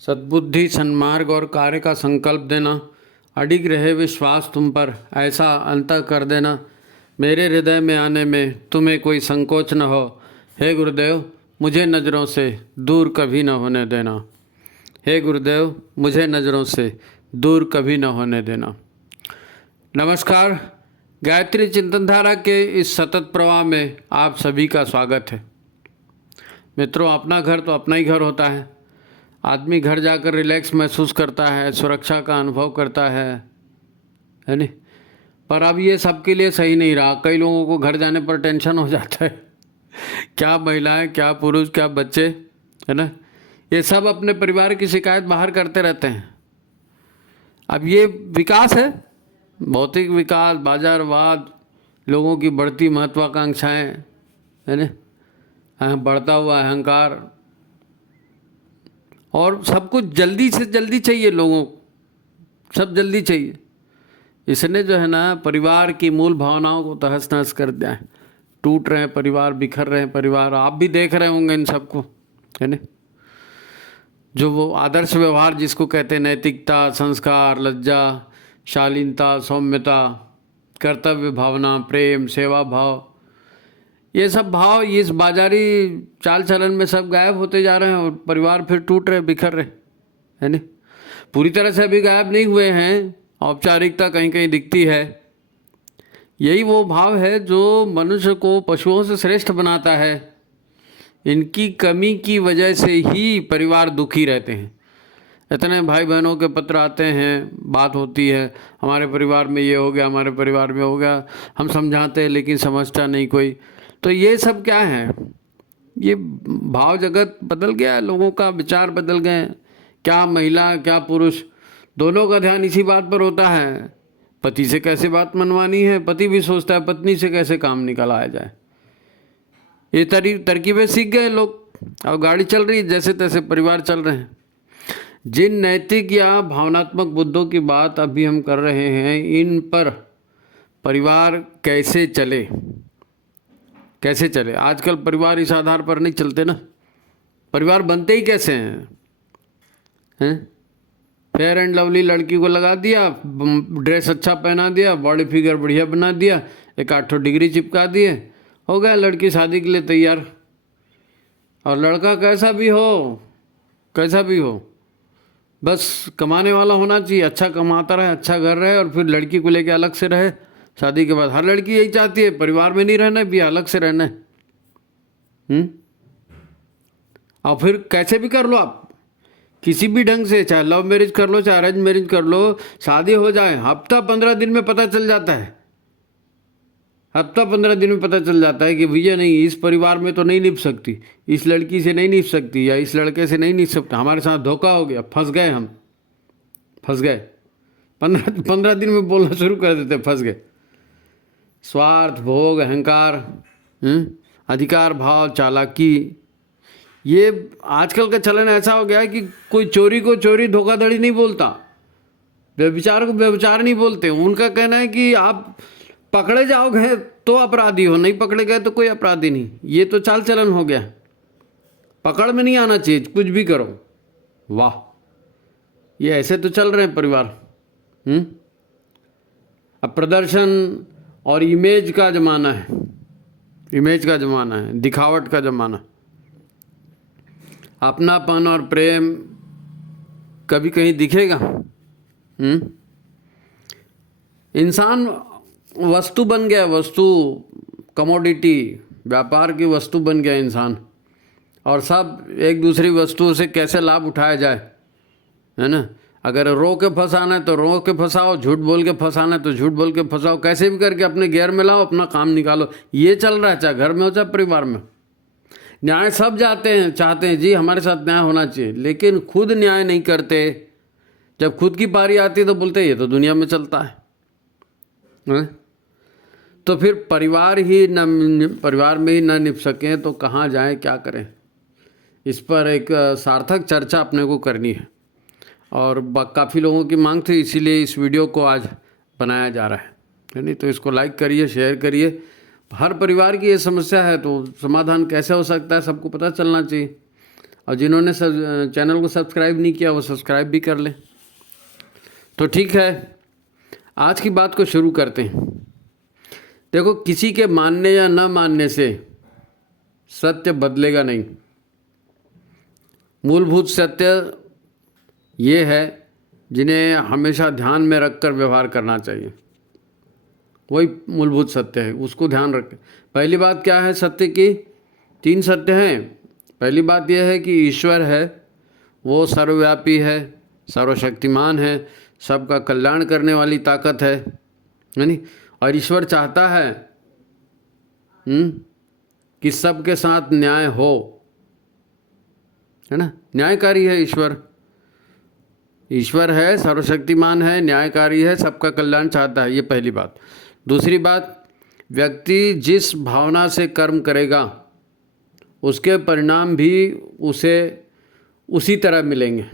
सद्बुद्धि, सन्मार्ग और कार्य का संकल्प देना, अडिग रहे विश्वास तुम पर, ऐसा अंतः कर देना, मेरे हृदय में आने में तुम्हें कोई संकोच न हो। हे गुरुदेव, मुझे नज़रों से दूर कभी न होने देना। हे गुरुदेव, मुझे नज़रों से दूर कभी न होने देना। नमस्कार, गायत्री चिंतन धारा के इस सतत प्रवाह में आप सभी का स्वागत है। मित्रों, अपना घर तो अपना ही घर होता है। आदमी घर जाकर रिलैक्स महसूस करता है, सुरक्षा का अनुभव करता है नहीं? पर अब ये सबके लिए सही नहीं रहा। कई लोगों को घर जाने पर टेंशन हो जाता है। क्या महिलाएं, क्या पुरुष, क्या बच्चे, है ना, ये सब अपने परिवार की शिकायत बाहर करते रहते हैं। अब ये विकास है, भौतिक विकास, बाजारवाद, लोगों की बढ़ती महत्वाकांक्षाएं, है ना, बढ़ता हुआ अहंकार, और सब कुछ जल्दी से जल्दी चाहिए लोगों को, सब जल्दी चाहिए। इसने जो है ना परिवार की मूल भावनाओं को तहस नहस कर दिया है। टूट रहे हैं परिवार, बिखर रहे हैं परिवार। आप भी देख रहे होंगे इन सबको, है ना। जो वो आदर्श व्यवहार जिसको कहते हैं नैतिकता, संस्कार, लज्जा, शालीनता, सौम्यता, कर्तव्य भावना, प्रेम, सेवा भाव, ये सब भाव इस बाजारी चाल चलन में सब गायब होते जा रहे हैं और परिवार फिर टूट रहे, बिखर रहे, है ना। पूरी तरह से अभी गायब नहीं हुए हैं, औपचारिकता कहीं कहीं दिखती है। यही वो भाव है जो मनुष्य को पशुओं से श्रेष्ठ बनाता है। इनकी कमी की वजह से ही परिवार दुखी रहते हैं। इतने भाई बहनों के पत्र आते हैं, बात होती है, हमारे परिवार में ये हो गया, हमारे परिवार में हो गया, हम समझाते हैं लेकिन समझता नहीं कोई। तो ये सब क्या है? ये भाव जगत बदल गया है, लोगों का विचार बदल गए। क्या महिला, क्या पुरुष, दोनों का ध्यान इसी बात पर होता है, पति से कैसे बात मनवानी है। पति भी सोचता है पत्नी से कैसे काम निकाला जाए। ये तरकीबें सीख गए लोग। अब गाड़ी चल रही है, जैसे तैसे परिवार चल रहे हैं। जिन नैतिक या भावनात्मक मुद्दों की बात अभी हम कर रहे हैं, इन पर परिवार कैसे चले, कैसे चले। आजकल परिवार इस आधार पर नहीं चलते ना। परिवार बनते ही कैसे हैं? फेयर एंड लवली लड़की को लगा दिया, ड्रेस अच्छा पहना दिया, बॉडी फिगर बढ़िया बना दिया, एक 8 डिग्री चिपका दिए, हो गया लड़की शादी के लिए तैयार। और लड़का कैसा भी हो, कैसा भी हो, बस कमाने वाला होना चाहिए, अच्छा कमाता रहे, अच्छा घर रहे, और फिर लड़की को लेके अलग से रहे। शादी के बाद हर लड़की यही चाहती है, परिवार में नहीं रहना है, भी अलग से रहना है। और फिर कैसे भी कर लो आप, किसी भी ढंग से, चाहे लव मैरिज कर लो, चाहे अरेंज मैरिज कर लो, शादी हो जाए, हफ्ता 15 दिन में पता चल जाता है। हफ्ता 15 दिन में पता चल जाता है कि भैया नहीं, इस परिवार में तो नहीं निभ सकती, इस लड़की से नहीं निभ सकती, या इस लड़के से नहीं निभ सकता, हमारे साथ धोखा हो गया, फंस गए, हम फंस गए। 15 दिन में बोलना शुरू कर देते, फंस गए। स्वार्थ, भोग, अहंकार, अधिकार भाव, चालाकी, ये आजकल का चलन ऐसा हो गया है कि कोई चोरी को चोरी, धोखाधड़ी नहीं बोलता, व्यभिचार को व्यभिचार नहीं बोलते। उनका कहना है कि आप पकड़े जाओगे तो अपराधी हो, नहीं पकड़े गए तो कोई अपराधी नहीं। ये तो चाल चलन हो गया, पकड़ में नहीं आना चाहिए, कुछ भी करो। वाह, ये ऐसे तो चल रहे हैं परिवार। अब प्रदर्शन और इमेज का ज़माना है, इमेज का ज़माना है, दिखावट का ज़माना। अपनापन और प्रेम कभी कहीं दिखेगा? इंसान वस्तु बन गया, वस्तु, कमोडिटी, व्यापार की वस्तु बन गया इंसान। और सब एक दूसरी वस्तुओं से कैसे लाभ उठाया जाए, है ना। अगर रो के फंसाना है तो रो के फंसाओ, झूठ बोल के फंसाना है तो झूठ बोल के फंसाओ, कैसे भी करके अपने गियर में लाओ, अपना काम निकालो। ये चल रहा है, चाहे घर में हो चाहे परिवार में। न्याय सब जाते हैं, चाहते हैं जी हमारे साथ न्याय होना चाहिए, लेकिन खुद न्याय नहीं करते। जब खुद की बारी आती है तो बोलते हैं ये तो दुनिया में चलता है। तो फिर परिवार में ही न निभ सकें तो कहाँ जाएं, क्या करें? इस पर एक सार्थक चर्चा अपने को करनी है, और काफ़ी लोगों की मांग थी, इसीलिए इस वीडियो को आज बनाया जा रहा है नहीं। तो इसको लाइक करिए, शेयर करिए। हर परिवार की ये समस्या है, तो समाधान कैसे हो सकता है सबको पता चलना चाहिए। और जिन्होंने चैनल को सब्सक्राइब नहीं किया वो सब्सक्राइब भी कर लें। तो ठीक है, आज की बात को शुरू करते हैं। देखो, किसी के मानने या न मानने से सत्य बदलेगा नहीं। मूलभूत सत्य ये है जिन्हें हमेशा ध्यान में रखकर व्यवहार करना चाहिए। वही मूलभूत सत्य है, उसको ध्यान रखें। पहली बात क्या है सत्य की? 3 सत्य हैं। पहली बात यह है कि ईश्वर है, वो सर्वव्यापी है, सर्वशक्तिमान है, सबका कल्याण करने वाली ताकत है नहीं? और ईश्वर चाहता है कि सबके साथ न्याय हो, है ना? न्यायकारी है ईश्वर। ईश्वर है, सर्वशक्तिमान है, न्यायकारी है, सबका कल्याण चाहता है। ये पहली बात। दूसरी बात, व्यक्ति जिस भावना से कर्म करेगा उसके परिणाम भी उसे उसी तरह मिलेंगे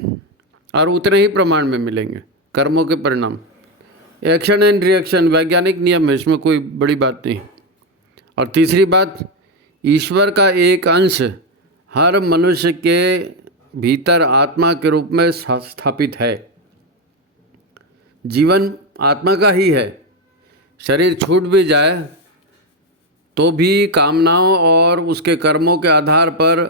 और उतने ही प्रमाण में मिलेंगे कर्मों के परिणाम। एक्शन एंड रिएक्शन वैज्ञानिक नियम है, इसमें कोई बड़ी बात नहीं। और तीसरी बात, ईश्वर का एक अंश हर मनुष्य के भीतर आत्मा के रूप में स्थापित है। जीवन आत्मा का ही है। शरीर छूट भी जाए तो भी कामनाओं और उसके कर्मों के आधार पर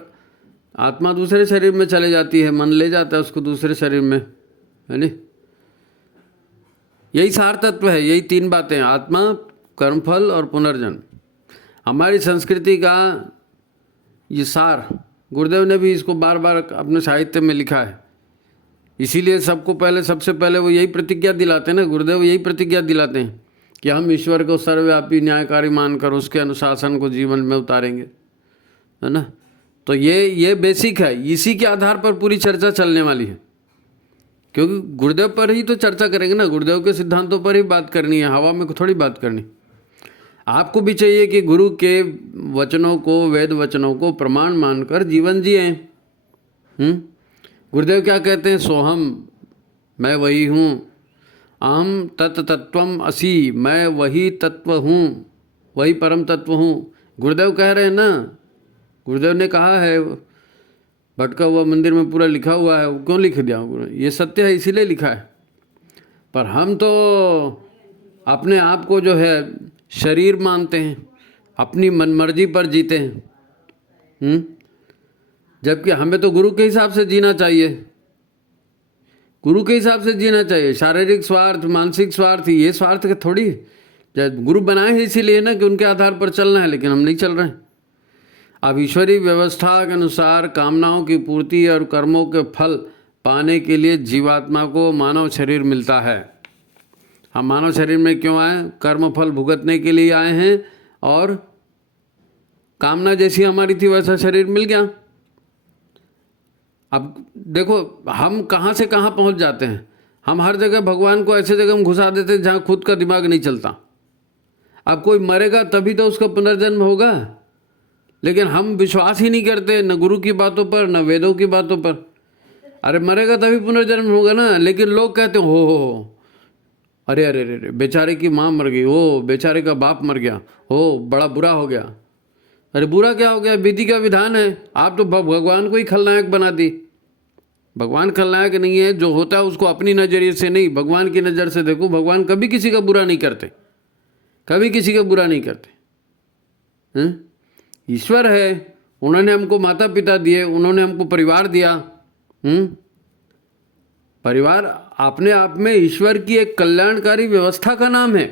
आत्मा दूसरे शरीर में चले जाती है, मन ले जाता है उसको दूसरे शरीर में, है नहीं? यही सार तत्व है, यही 3 बातें, आत्मा, कर्मफल और पुनर्जन्म। हमारी संस्कृति का ये सार, गुरुदेव ने भी इसको बार बार अपने साहित्य में लिखा है। इसीलिए सबको पहले, सबसे पहले वो यही प्रतिज्ञा दिलाते हैं ना, गुरुदेव यही प्रतिज्ञा दिलाते हैं कि हम ईश्वर को सर्वव्यापी न्यायकारी मानकर उसके अनुशासन को जीवन में उतारेंगे, है ना? तो ये बेसिक है, इसी के आधार पर पूरी चर्चा चलने वाली है। क्योंकि गुरुदेव पर ही तो चर्चा करेंगे ना, गुरुदेव के सिद्धांतों पर ही बात करनी है, हवा में थोड़ी बात करनी। आपको भी चाहिए कि गुरु के वचनों को, वेद वचनों को प्रमाण मानकर जीवन जिए। गुरुदेव क्या कहते हैं? सोहम, मैं वही हूँ, अहम तत्तत्वम असि, मैं वही तत्व हूँ, वही परम तत्व हूँ। गुरुदेव कह रहे हैं ना, गुरुदेव ने कहा है, भटका हुआ मंदिर में पूरा लिखा हुआ है। वो क्यों लिख दिया? ये सत्य है इसीलिए लिखा है। पर हम तो अपने आप को जो है शरीर मानते हैं, अपनी मनमर्जी पर जीते हैं। जबकि हमें तो गुरु के हिसाब से जीना चाहिए, गुरु के हिसाब से जीना चाहिए। शारीरिक स्वार्थ, मानसिक स्वार्थ, ये स्वार्थ के थोड़ी। गुरु बनाए हैं इसीलिए ना कि उनके आधार पर चलना है, लेकिन हम नहीं चल रहे हैं। अब ईश्वरीय व्यवस्था के अनुसार कामनाओं की पूर्ति और कर्मों के फल पाने के लिए जीवात्मा को मानव शरीर मिलता है। हम मानव शरीर में क्यों आए? कर्म फल भुगतने के लिए आए हैं, और कामना जैसी हमारी थी वैसा शरीर मिल गया। अब देखो, हम कहाँ से कहाँ पहुँच जाते हैं। हम हर जगह भगवान को ऐसे जगह में घुसा देते हैं जहाँ खुद का दिमाग नहीं चलता। अब कोई मरेगा तभी तो उसका पुनर्जन्म होगा, लेकिन हम विश्वास ही नहीं करते, न गुरु की बातों पर, न वेदों की बातों पर। अरे मरेगा तभी पुनर्जन्म होगा ना, लेकिन लोग कहते हैं हो अरे अरे अरे बेचारे की माँ मर गई, हो बेचारे का बाप मर गया, हो बड़ा बुरा हो गया। अरे बुरा क्या हो गया? विधि का विधान है। आप तो भगवान को ही खलनायक बना दी। भगवान खलनायक नहीं है, जो होता है उसको अपनी नज़रिए से नहीं, भगवान की नज़र से देखो। भगवान कभी किसी का बुरा नहीं करते, कभी किसी का बुरा नहीं करते। ईश्वर है, उन्होंने हमको माता पिता दिए, उन्होंने हमको परिवार दिया। परिवार अपने आप में ईश्वर की एक कल्याणकारी व्यवस्था का नाम है।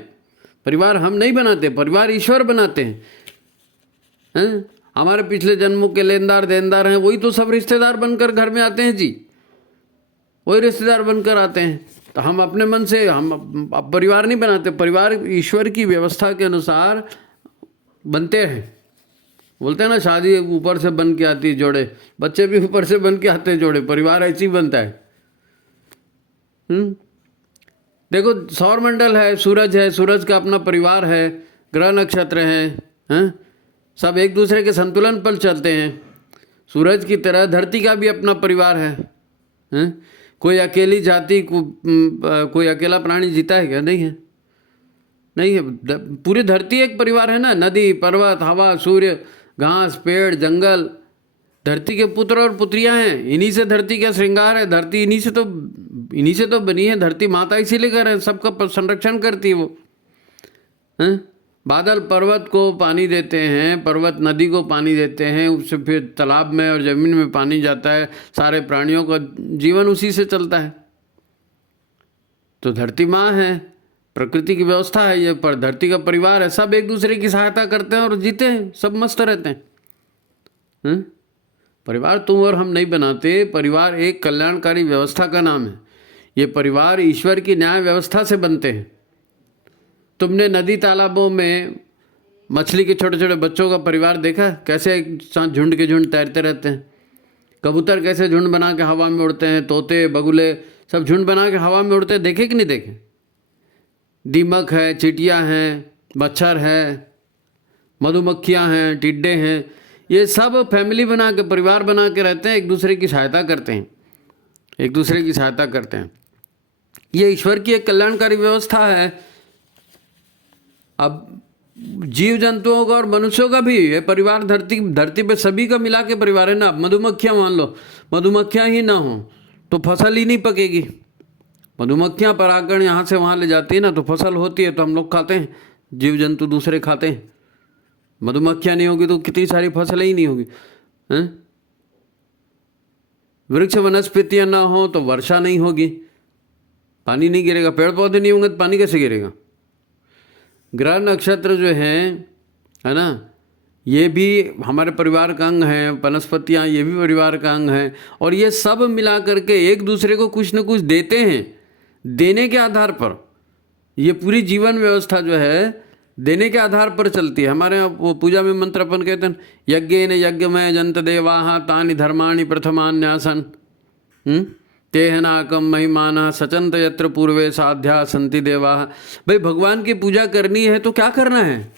परिवार हम नहीं बनाते, परिवार ईश्वर बनाते हैं। हमारे पिछले जन्मों के लेनदार देनदार हैं, वही तो सब रिश्तेदार बनकर घर में आते हैं जी, वही रिश्तेदार बनकर आते हैं। तो हम अपने मन से हम परिवार नहीं बनाते, परिवार ईश्वर की व्यवस्था के अनुसार बनते हैं। बोलते हैं ना, शादी ऊपर से बन के आती है जोड़े, बच्चे भी ऊपर से बन के आते हैं जोड़े, परिवार ऐसे ही बनता है। देखो, सौर मंडल है, सूरज है, सूरज का अपना परिवार है, ग्रह नक्षत्र हैं, सब एक दूसरे के संतुलन पर चलते हैं। सूरज की तरह धरती का भी अपना परिवार है। कोई अकेली जाति कोई अकेला प्राणी जीता है क्या? नहीं है, नहीं है। पूरी धरती एक परिवार है ना। नदी, पर्वत, हवा, सूर्य, घास, पेड़, जंगल, धरती के पुत्र और पुत्रियां हैं, इन्हीं से धरती का श्रृंगार है। धरती इन्हीं से तो बनी है। धरती माता इसीलिए कर है, सबका संरक्षण करती है वो, हैं? बादल पर्वत को पानी देते हैं, पर्वत नदी को पानी देते हैं, उससे फिर तालाब में और ज़मीन में पानी जाता है। सारे प्राणियों का जीवन उसी से चलता है। तो धरती माँ है, प्रकृति की व्यवस्था है ये, पर धरती का परिवार है। सब एक दूसरे की सहायता करते हैं और जीते हैं, सब मस्त रहते हैं। परिवार तुम और हम नहीं बनाते, परिवार एक कल्याणकारी व्यवस्था का नाम है। ये परिवार ईश्वर की न्याय व्यवस्था से बनते हैं। तुमने नदी तालाबों में मछली के छोटे छोटे बच्चों का परिवार देखा, कैसे एक साथ झुंड के झुंड तैरते रहते हैं। कबूतर कैसे झुंड बना के हवा में उड़ते हैं, तोते बगुले सब झुंड बना के हवा में उड़ते हैं, देखे कि नहीं देखे? दीमक है, चिटिया हैं, मच्छर है, मधुमक्खियाँ हैं, टिड्डे हैं, ये सब फैमिली बना के, परिवार बना के रहते हैं, एक दूसरे की सहायता करते हैं, एक दूसरे की सहायता करते हैं। ये ईश्वर की एक कल्याणकारी व्यवस्था है। अब जीव जंतुओं का और मनुष्यों का भी ये परिवार धरती पे सभी का मिला के परिवार है ना। अब मधुमक्खियाँ मान लो, मधुमक्खियाँ ही ना हो तो फसल ही नहीं पकेगी। मधुमक्खियाँ परागण यहाँ से वहाँ ले जाती है ना, तो फसल होती है, तो हम लोग खाते हैं, जीव जंतु दूसरे खाते हैं। मधुमक्खियाँ नहीं होगी तो कितनी सारी फसलें ही नहीं होगी, हैं? वृक्ष वनस्पतियाँ ना हो तो वर्षा नहीं होगी, पानी नहीं गिरेगा। पेड़ पौधे नहीं होंगे तो पानी कैसे गिरेगा? ग्रह नक्षत्र जो है ना, ये भी हमारे परिवार का अंग है। वनस्पतियाँ ये भी परिवार का अंग है। और ये सब मिला करके एक दूसरे को कुछ न कुछ देते हैं। देने के आधार पर ये पूरी जीवन व्यवस्था जो है देने के आधार पर चलती है। हमारे वो पूजा में मंत्र अपन कहते हैं, यज्ञेन यज्ञमय जंत देवाः तानि धर्माणि प्रथमान्यासन तेहनाकम महिमाना सचंत यत्र पूर्वे साध्या संति देवाः। भाई भगवान की पूजा करनी है तो क्या करना है?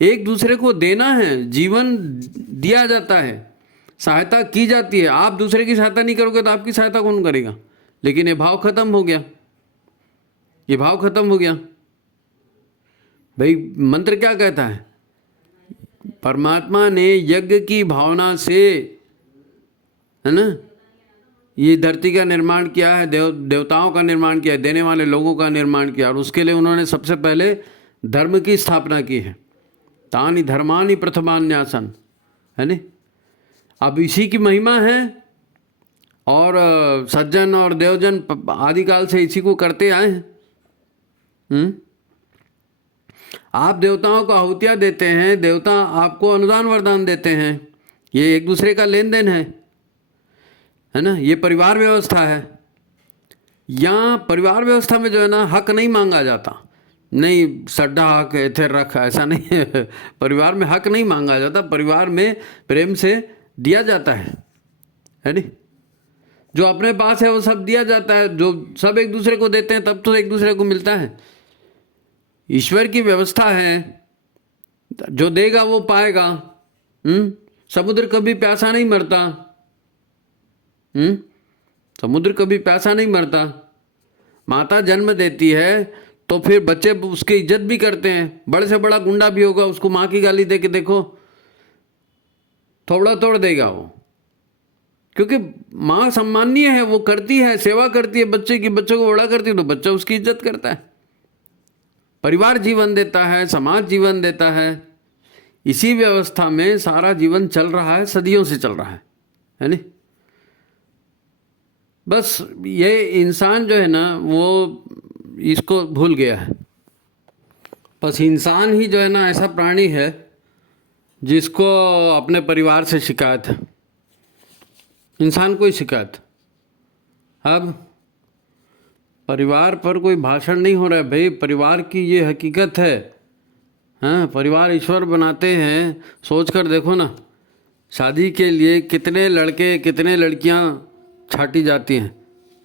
एक दूसरे को देना है, जीवन दिया जाता है, सहायता की जाती है। आप दूसरे की सहायता नहीं करोगे तो आपकी सहायता कौन करेगा? लेकिन ये भाव खत्म हो गया, ये भाव खत्म हो गया। भाई मंत्र क्या कहता है? परमात्मा ने यज्ञ की भावना से, है ना, ये धरती का निर्माण किया है, देवताओं का निर्माण किया है, देने वाले लोगों का निर्माण किया, और उसके लिए उन्होंने सबसे पहले धर्म की स्थापना की है। तानि धर्मानि प्रथमान्यासन, है ना। अब इसी की महिमा है, और सज्जन और देवजन आदिकाल से इसी को करते आए हैं। आप देवताओं को आहुतियाँ देते हैं, देवता आपको अनुदान वरदान देते हैं, ये एक दूसरे का लेन देन है ना। ये परिवार व्यवस्था है। यहाँ परिवार व्यवस्था में जो है ना, हक नहीं मांगा जाता, नहीं सड्ढा हक इधर रख, ऐसा नहीं है। परिवार में हक नहीं मांगा जाता, परिवार में प्रेम से दिया जाता है नी। जो अपने पास है वो सब दिया जाता है, जो सब एक दूसरे को देते हैं तब तो एक दूसरे को मिलता है। ईश्वर की व्यवस्था है, जो देगा वो पाएगा। समुद्र कभी प्यासा नहीं मरता, समुद्र कभी प्यासा नहीं मरता। माता जन्म देती है तो फिर बच्चे उसकी इज्जत भी करते हैं। बड़े से बड़ा गुंडा भी होगा, उसको माँ की गाली दे के देखो, थोड़ा तोड़ देगा वो, क्योंकि माँ सम्माननीय है, वो करती है, सेवा करती है बच्चे की, बच्चों को बड़ा करती है तो बच्चा उसकी इज्जत करता है। परिवार जीवन देता है, समाज जीवन देता है। इसी व्यवस्था में सारा जीवन चल रहा है, सदियों से चल रहा है नी। बस ये इंसान जो है ना, वो इसको भूल गया है। बस इंसान ही जो है ना ऐसा प्राणी है जिसको अपने परिवार से शिकायत है, इंसान को ही शिकायत। अब परिवार पर कोई भाषण नहीं हो रहा है भाई, परिवार की ये हकीकत है। हाँ, परिवार ईश्वर बनाते हैं। सोच कर देखो ना, शादी के लिए कितने लड़के कितने लड़कियां छाटी जाती हैं।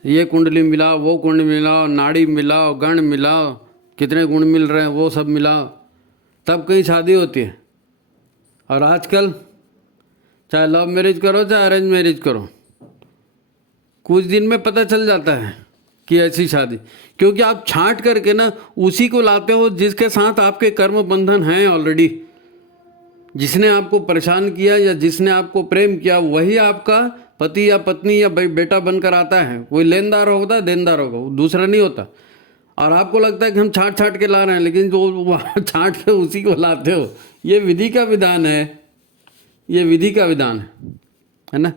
ये कुंडली मिलाओ, वो कुंडली मिलाओ, नाड़ी मिलाओ, गण मिलाओ, कितने गुण मिल रहे हैं वो सब मिलाओ, तब कहीं शादी होती है। और आजकल चाहे लव मैरिज करो चाहे अरेंज मैरिज करो, कुछ दिन में पता चल जाता है कि ऐसी शादी, क्योंकि आप छांट करके ना उसी को लाते हो जिसके साथ आपके कर्म बंधन हैं ऑलरेडी। जिसने आपको परेशान किया या जिसने आपको प्रेम किया वही आपका पति या पत्नी या बेटा बनकर आता है। कोई लेनदार होता है, देनदार होगा, वो दूसरा नहीं होता। और आपको लगता है कि हम छांट छांट के ला रहे हैं, लेकिन जो वहाँ छांट के उसी को लाते हो। ये विधि का विधान है, ये विधि का विधान है ना।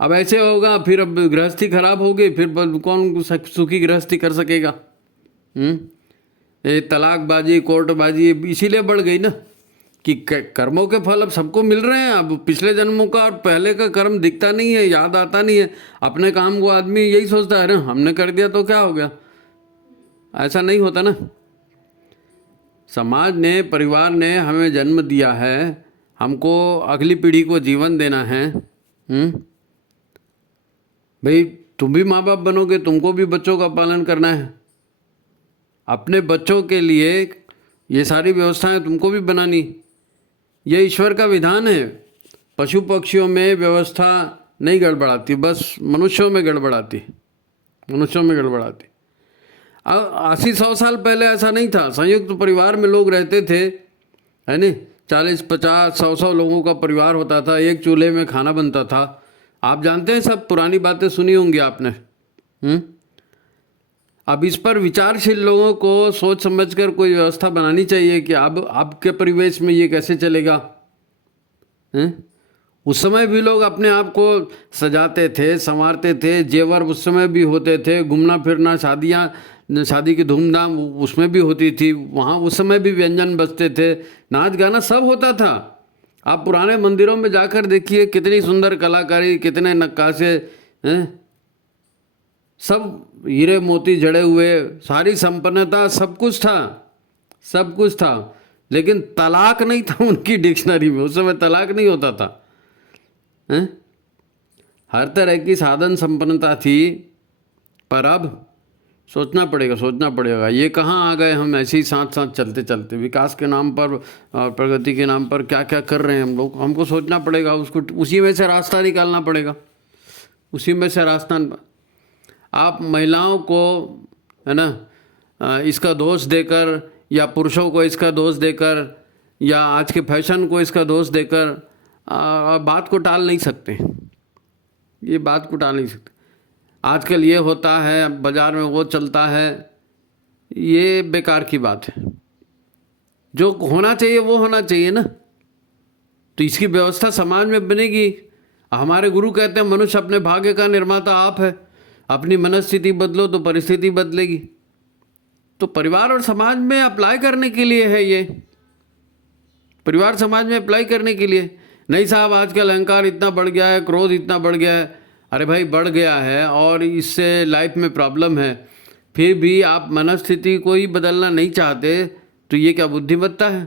अब ऐसे होगा फिर, अब गृहस्थी खराब होगी, फिर कौन सुखी गृहस्थी कर सकेगा। ये तलाकबाजी, कोर्टबाजी इसीलिए बढ़ गई ना कि कर्मों के फल अब सबको मिल रहे हैं। अब पिछले जन्मों का और पहले का कर्म दिखता नहीं है, याद आता नहीं है। अपने काम को आदमी यही सोचता है ना, हमने कर दिया तो क्या हो गया। ऐसा नहीं होता ना। समाज ने, परिवार ने हमें जन्म दिया है, हमको अगली पीढ़ी को जीवन देना है। भाई तुम भी माँ बाप बनोगे, तुमको भी बच्चों का पालन करना है। अपने बच्चों के लिए ये सारी व्यवस्थाएं तुमको भी बनानी। ये ईश्वर का विधान है। पशु पक्षियों में व्यवस्था नहीं गड़बड़ाती, बस मनुष्यों में गड़बड़ाती, मनुष्यों में गड़बड़ाती। 80-100 साल पहले ऐसा नहीं था। संयुक्त परिवार में लोग रहते थे, है नहीं। 40-50-100 लोगों का परिवार होता था, एक चूल्हे में खाना बनता था। आप जानते हैं, सब पुरानी बातें सुनी होंगी आपने। अब इस पर विचारशील लोगों को सोच समझकर कोई व्यवस्था बनानी चाहिए कि अब आपके परिवेश में ये कैसे चलेगा। उस समय भी लोग अपने आप को सजाते थे, संवारते थे, जेवर उस समय भी होते थे, घूमना फिरना, शादियाँ, शादी की धूमधाम उसमें भी होती थी। वहाँ उस समय भी व्यंजन बजते थे, नाच गाना सब होता था। आप पुराने मंदिरों में जाकर देखिए, कितनी सुंदर कलाकारी, कितने नक्काशे हैं, सब हीरे मोती जड़े हुए, सारी संपन्नता, सब कुछ था, सब कुछ था। लेकिन तलाक नहीं था उनकी डिक्शनरी में। उस समय तलाक नहीं होता था। हर तरह की साधन संपन्नता थी। पर अब सोचना पड़ेगा, सोचना पड़ेगा। ये कहाँ आ गए हम ऐसे ही साथ साथ चलते चलते, विकास के नाम पर और प्रगति के नाम पर क्या क्या कर रहे हैं हम लोग। हमको सोचना पड़ेगा, उसको उसी में से रास्ता निकालना पड़ेगा, उसी में से रास्ता। आप महिलाओं को, है ना, इसका दोष देकर या पुरुषों को इसका दोष देकर या आज के फैशन को इसका दोष देकर बात को टाल नहीं सकते। ये बात को टाल नहीं सकते। आजकल ये होता है, बाज़ार में वो चलता है, ये बेकार की बात है। जो होना चाहिए वो होना चाहिए ना। तो इसकी व्यवस्था समाज में बनेगी। हमारे गुरु कहते हैं मनुष्य अपने भाग्य का निर्माता आप है। अपनी मनस्थिति बदलो तो परिस्थिति बदलेगी। तो परिवार और समाज में अप्लाई करने के लिए है ये। परिवार समाज में अप्लाई करने के लिए नहीं। साहब आजकल अहंकार इतना बढ़ गया है, क्रोध इतना बढ़ गया है। अरे भाई बढ़ गया है और इससे लाइफ में प्रॉब्लम है, फिर भी आप मनस्थिति को ही बदलना नहीं चाहते, तो ये क्या बुद्धिमत्ता है।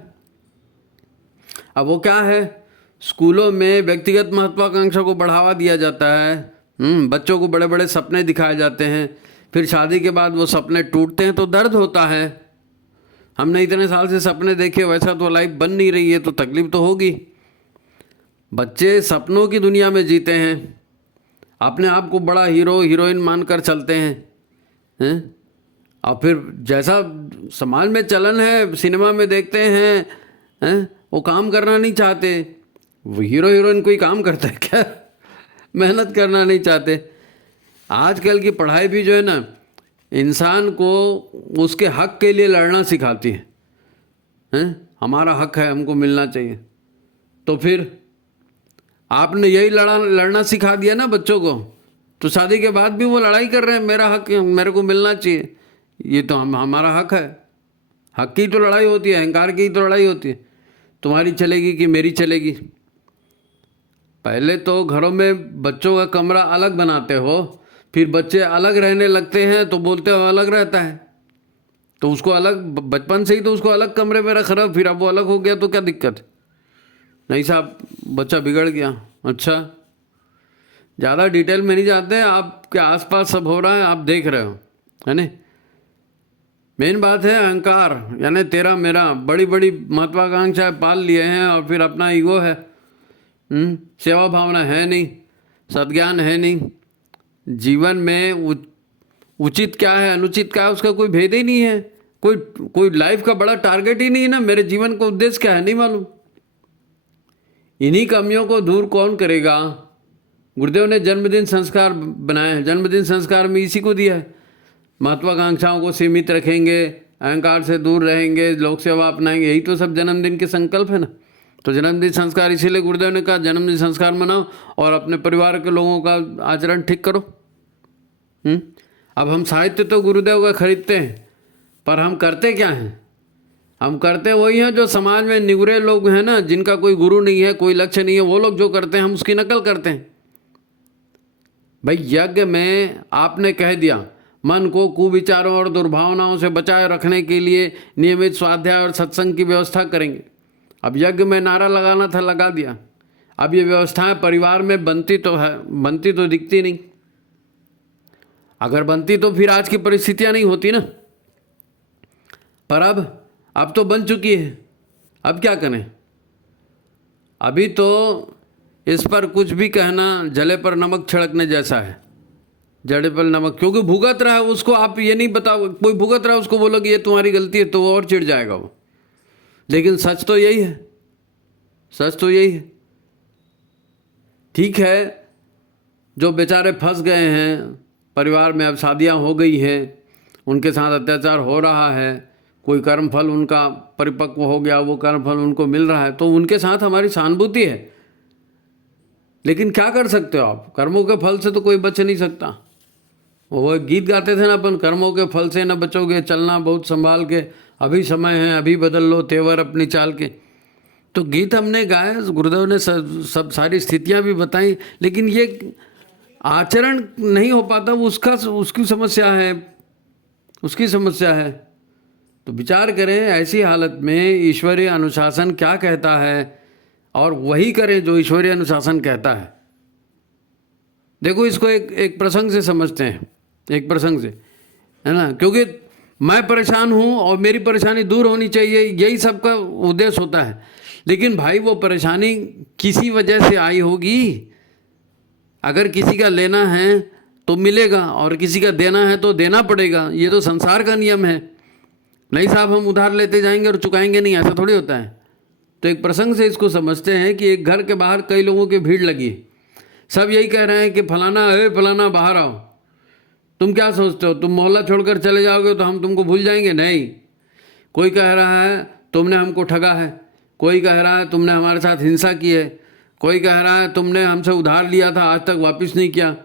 अब वो क्या है, स्कूलों में व्यक्तिगत महत्वाकांक्षा को बढ़ावा दिया जाता है। बच्चों को बड़े बड़े सपने दिखाए जाते हैं, फिर शादी के बाद वो सपने टूटते हैं तो दर्द होता है। हमने इतने साल से सपने देखे, वैसा तो लाइफ बन नहीं रही है, तो तकलीफ तो होगी। बच्चे सपनों की दुनिया में जीते हैं, अपने आप को बड़ा हीरो हीरोइन मानकर चलते हैं। और फिर जैसा समाज में चलन है, सिनेमा में देखते हैं, वो काम करना नहीं चाहते। वो हीरो हीरोइन कोई काम करता है क्या? मेहनत करना नहीं चाहते। आजकल की पढ़ाई भी जो है ना, इंसान को उसके हक के लिए लड़ना सिखाती है। हमारा हक है, हमको मिलना चाहिए। तो फिर आपने यही लड़ना सिखा दिया ना बच्चों को, तो शादी के बाद भी वो लड़ाई कर रहे हैं, मेरा हक मेरे को मिलना चाहिए। ये तो हमारा हक है। हक की तो लड़ाई होती है, अहंकार की तो लड़ाई होती है। तुम्हारी चलेगी कि मेरी चलेगी। पहले तो घरों में बच्चों का कमरा अलग बनाते हो, फिर बच्चे अलग रहने लगते हैं तो बोलते हो अलग रहता है। तो उसको अलग, बचपन से ही तो उसको अलग कमरे में रख रहा हो, फिर अब वो अलग हो गया तो क्या दिक्कत? नहीं साहब, बच्चा बिगड़ गया। अच्छा, ज़्यादा डिटेल में नहीं जाते हैं। आपके आसपास सब हो रहा है, आप देख रहे हो, है ना। मेन बात है अहंकार, यानी तेरा मेरा, बड़ी बड़ी महत्वाकांक्षाएं पाल लिए हैं और फिर अपना ईगो है। सेवा भावना है नहीं, सद्ज्ञान है नहीं। जीवन में उचित क्या है, अनुचित क्या है, उसका कोई भेद ही नहीं है। कोई लाइफ का बड़ा टारगेट ही नहीं है ना। मेरे जीवन का उद्देश्य क्या है नहीं मालूम। इन्हीं कमियों को दूर कौन करेगा? गुरुदेव ने जन्मदिन संस्कार बनाए हैं, जन्मदिन संस्कार में इसी को दिया है। महत्वाकांक्षाओं को सीमित रखेंगे, अहंकार से दूर रहेंगे, लोक सेवा अपनाएंगे, यही तो सब जन्मदिन के संकल्प है ना। तो जन्मदिन संस्कार इसीलिए गुरुदेव ने कहा जन्मदिन संस्कार मनाओ और अपने परिवार के लोगों का आचरण ठीक करो। अब हम साहित्य तो गुरुदेव का खरीदते हैं, पर हम करते क्या हैं? हम करते वही हैं जो समाज में निगुरे लोग हैं ना, जिनका कोई गुरु नहीं है, कोई लक्ष्य नहीं है, वो लोग जो करते हैं हम उसकी नकल करते हैं। भाई यज्ञ में आपने कह दिया मन को कुविचारों और दुर्भावनाओं से बचाए रखने के लिए नियमित स्वाध्याय और सत्संग की व्यवस्था करेंगे। अब यज्ञ में नारा लगाना था, लगा दिया। अब ये व्यवस्थाएं परिवार में बनती तो है, बनती तो दिखती नहीं। अगर बनती तो फिर आज की परिस्थितियां नहीं होती ना। पर अब तो बन चुकी है, अब क्या करें? अभी तो इस पर कुछ भी कहना जले पर नमक छिड़कने जैसा है। जड़े पर नमक, क्योंकि भुगत रहा है उसको, आप ये नहीं बताओ, कोई भुगत रहा है उसको बोलो कि ये तुम्हारी गलती है तो वो और चिढ़ जाएगा वो। लेकिन सच तो यही है, सच तो यही है। ठीक है, जो बेचारे फंस गए हैं परिवार में, अब शादियां हो गई हैं, उनके साथ अत्याचार हो रहा है, कोई कर्मफल उनका परिपक्व हो गया, वो कर्मफल उनको मिल रहा है, तो उनके साथ हमारी सहानुभूति है। लेकिन क्या कर सकते हो आप? कर्मों के फल से तो कोई बच नहीं सकता। वो गीत गाते थे ना अपन, कर्मों के फल से न बचोगे, चलना बहुत संभाल के, अभी समय है अभी बदल लो तेवर अपनी चाल के। तो गीत हमने गाए, गुरुदेव ने सब सारी स्थितियां भी बताई, लेकिन ये आचरण नहीं हो पाता, उसकी समस्या है, उसकी समस्या है। तो विचार करें ऐसी हालत में ईश्वरीय अनुशासन क्या कहता है और वही करें जो ईश्वरीय अनुशासन कहता है। देखो इसको एक प्रसंग से समझते हैं, एक प्रसंग से, है ना। क्योंकि मैं परेशान हूँ और मेरी परेशानी दूर होनी चाहिए, यही सबका उद्देश्य होता है। लेकिन भाई वो परेशानी किसी वजह से आई होगी। अगर किसी का लेना है तो मिलेगा और किसी का देना है तो देना पड़ेगा, ये तो संसार का नियम है। नहीं साहब हम उधार लेते जाएंगे और चुकाएंगे नहीं, ऐसा थोड़ी होता है। तो एक प्रसंग से इसको समझते हैं कि एक घर के बाहर कई लोगों की भीड़ लगी, सब यही कह रहे हैं कि फलाना है, फलाना बाहर आओ। तुम क्या सोचते हो, तुम मोहल्ला छोड़कर चले जाओगे तो हम तुमको भूल जाएंगे? नहीं। कोई कह रहा है तुमने हमको ठगा है, कोई कह रहा है तुमने हमारे साथ हिंसा की है, कोई कह रहा है तुमने हमसे उधार लिया था आज तक वापस नहीं किया,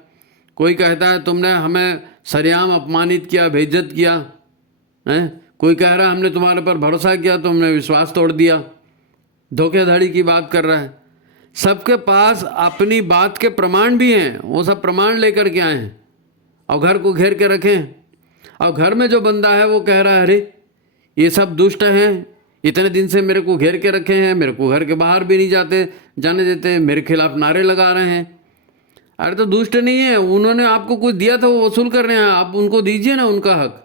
कोई कहता है तुमने हमें सरेआम अपमानित किया, बेइज्जत किया है, कोई कह रहा है हमने तुम्हारे पर भरोसा किया तो हमने विश्वास तोड़ दिया। धोखेधड़ी की बात कर रहा है। सबके पास अपनी बात के प्रमाण भी हैं, वो सब प्रमाण लेकर के आए हैं और घर को घेर के रखे हैं। और घर में जो बंदा है वो कह रहा है अरे ये सब दुष्ट हैं, इतने दिन से मेरे को घेर के रखे हैं, मेरे को घर के बाहर भी नहीं जाने देते, मेरे खिलाफ नारे लगा रहे हैं। अरे तो दुष्ट नहीं है, उन्होंने आपको कुछ दिया था वो वसूल कर रहे हैं, आप उनको दीजिए ना उनका हक।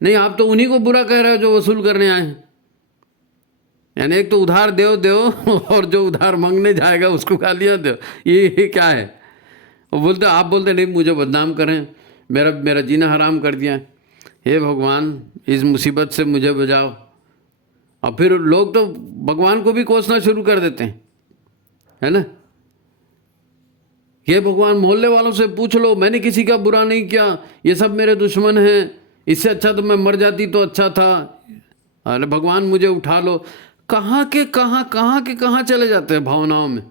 नहीं, आप तो उन्हीं को बुरा कह रहे हो जो वसूल करने आए हैं। यानी एक तो उधार दो और जो उधार मांगने जाएगा उसको गालियाँ दो, ये क्या है? वो आप बोलते नहीं मुझे बदनाम करें, मेरा जीना हराम कर दिया, हे भगवान इस मुसीबत से मुझे बचाओ। और फिर लोग तो भगवान को भी कोसना शुरू कर देते हैं, है ना। ये भगवान मोहल्ले वालों से पूछ लो, मैंने किसी का बुरा नहीं किया, ये सब मेरे दुश्मन हैं, इससे अच्छा तो मैं मर जाती तो अच्छा था, अरे भगवान मुझे उठा लो। कहाँ के कहाँ चले जाते हैं भावनाओं में।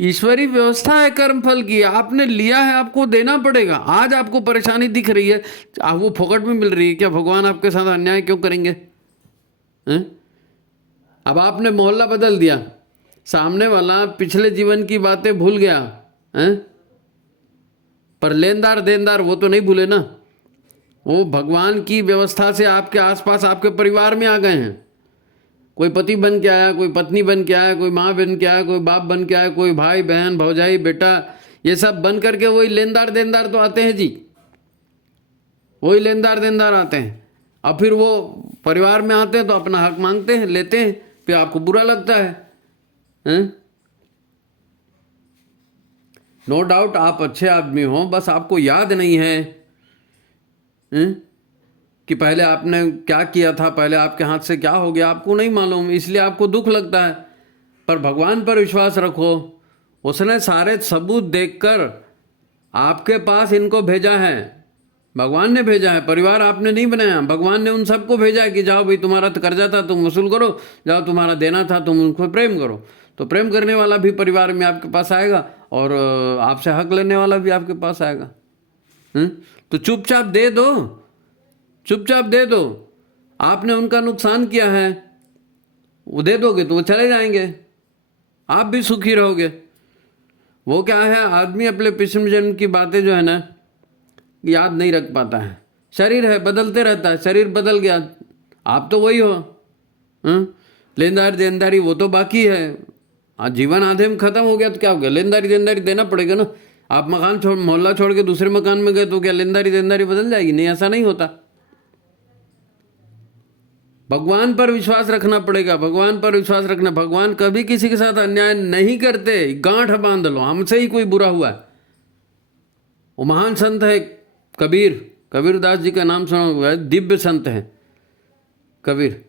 ईश्वरी व्यवस्था है कर्मफल की, आपने लिया है, आपको देना पड़ेगा। आज आपको परेशानी दिख रही है, वो फोकट में मिल रही है, क्या भगवान आपके साथ अन्याय क्यों करेंगे? अब आपने मोहल्ला बदल दिया, सामने वाला पिछले जीवन की बातें भूल गया है, पर लेनदार देनदार वो तो नहीं भूले ना। वो भगवान की व्यवस्था से आपके आसपास आपके परिवार में आ गए हैं। कोई पति बन के आया, कोई पत्नी बन के आया, कोई माँ बन के आया, कोई बाप बन के आया, कोई भाई बहन भौजाई बेटा, ये सब बन करके वही लेनदार देनदार तो आते हैं जी, वही लेनदार देनदार आते हैं। अब फिर वो परिवार में आते हैं तो अपना हक मांगते हैं, लेते हैं, फिर आपको बुरा लगता है? नो डाउट आप अच्छे आदमी हो, बस आपको याद नहीं है कि पहले आपने क्या किया था, पहले आपके हाथ से क्या हो गया, आपको नहीं मालूम, इसलिए आपको दुख लगता है। पर भगवान पर विश्वास रखो। उसने सारे सबूत देखकर आपके पास इनको भेजा है, भगवान ने भेजा है, परिवार आपने नहीं बनाया, भगवान ने उन सबको भेजा है कि जाओ भाई तुम्हारा तो कर्जा था तुम वसूल करो, जाओ तुम्हारा देना था तुम उनको प्रेम करो। तो प्रेम करने वाला भी परिवार में आपके पास आएगा और आपसे हक लेने वाला भी आपके पास आएगा। तो चुपचाप दे दो, चुपचाप दे दो। आपने उनका नुकसान किया है, वो दे दोगे तो वो चले जाएंगे, आप भी सुखी रहोगे। वो क्या है, आदमी अपने पिछले जन्म की बातें जो है ना याद नहीं रख पाता है। शरीर है बदलते रहता है, शरीर बदल गया, आप तो वही हो। लेनदारी देनदारी वो तो बाकी है। आज जीवन आधे में खत्म हो गया तो क्या हो गया, लेनदारी देनदारी देना पड़ेगा ना। आप मकान छोड़ मोहल्ला छोड़ के दूसरे मकान में गए तो क्या लेनदारी देनदारी बदल जाएगी? नहीं, ऐसा नहीं होता। भगवान पर विश्वास रखना पड़ेगा, भगवान पर विश्वास रखना। भगवान कभी किसी के साथ अन्याय नहीं करते। गांठ बांध लो, हमसे ही कोई बुरा हुआ है। वो महान संत है कबीर, कबीरदास जी का नाम सुना हुआ है, दिव्य संत हैं कबीर।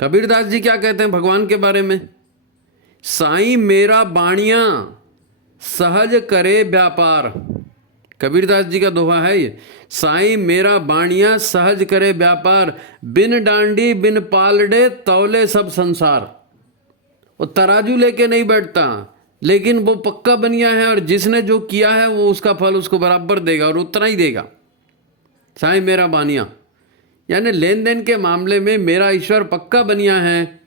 कबीरदास जी क्या कहते हैं भगवान के बारे में? साईं मेरा बाणिया सहज करे व्यापार। कबीरदास जी का दोहा है ये, साईं मेरा बाणिया सहज करे व्यापार, बिन डांडी बिन पालडे तौले सब संसार। वो तराजू लेके नहीं बैठता, लेकिन वो पक्का बनिया है और जिसने जो किया है वो उसका फल उसको बराबर देगा और उतना ही देगा। साईं मेरा बानिया, यानी लेन देन के मामले में मेरा ईश्वर पक्का बनिया है।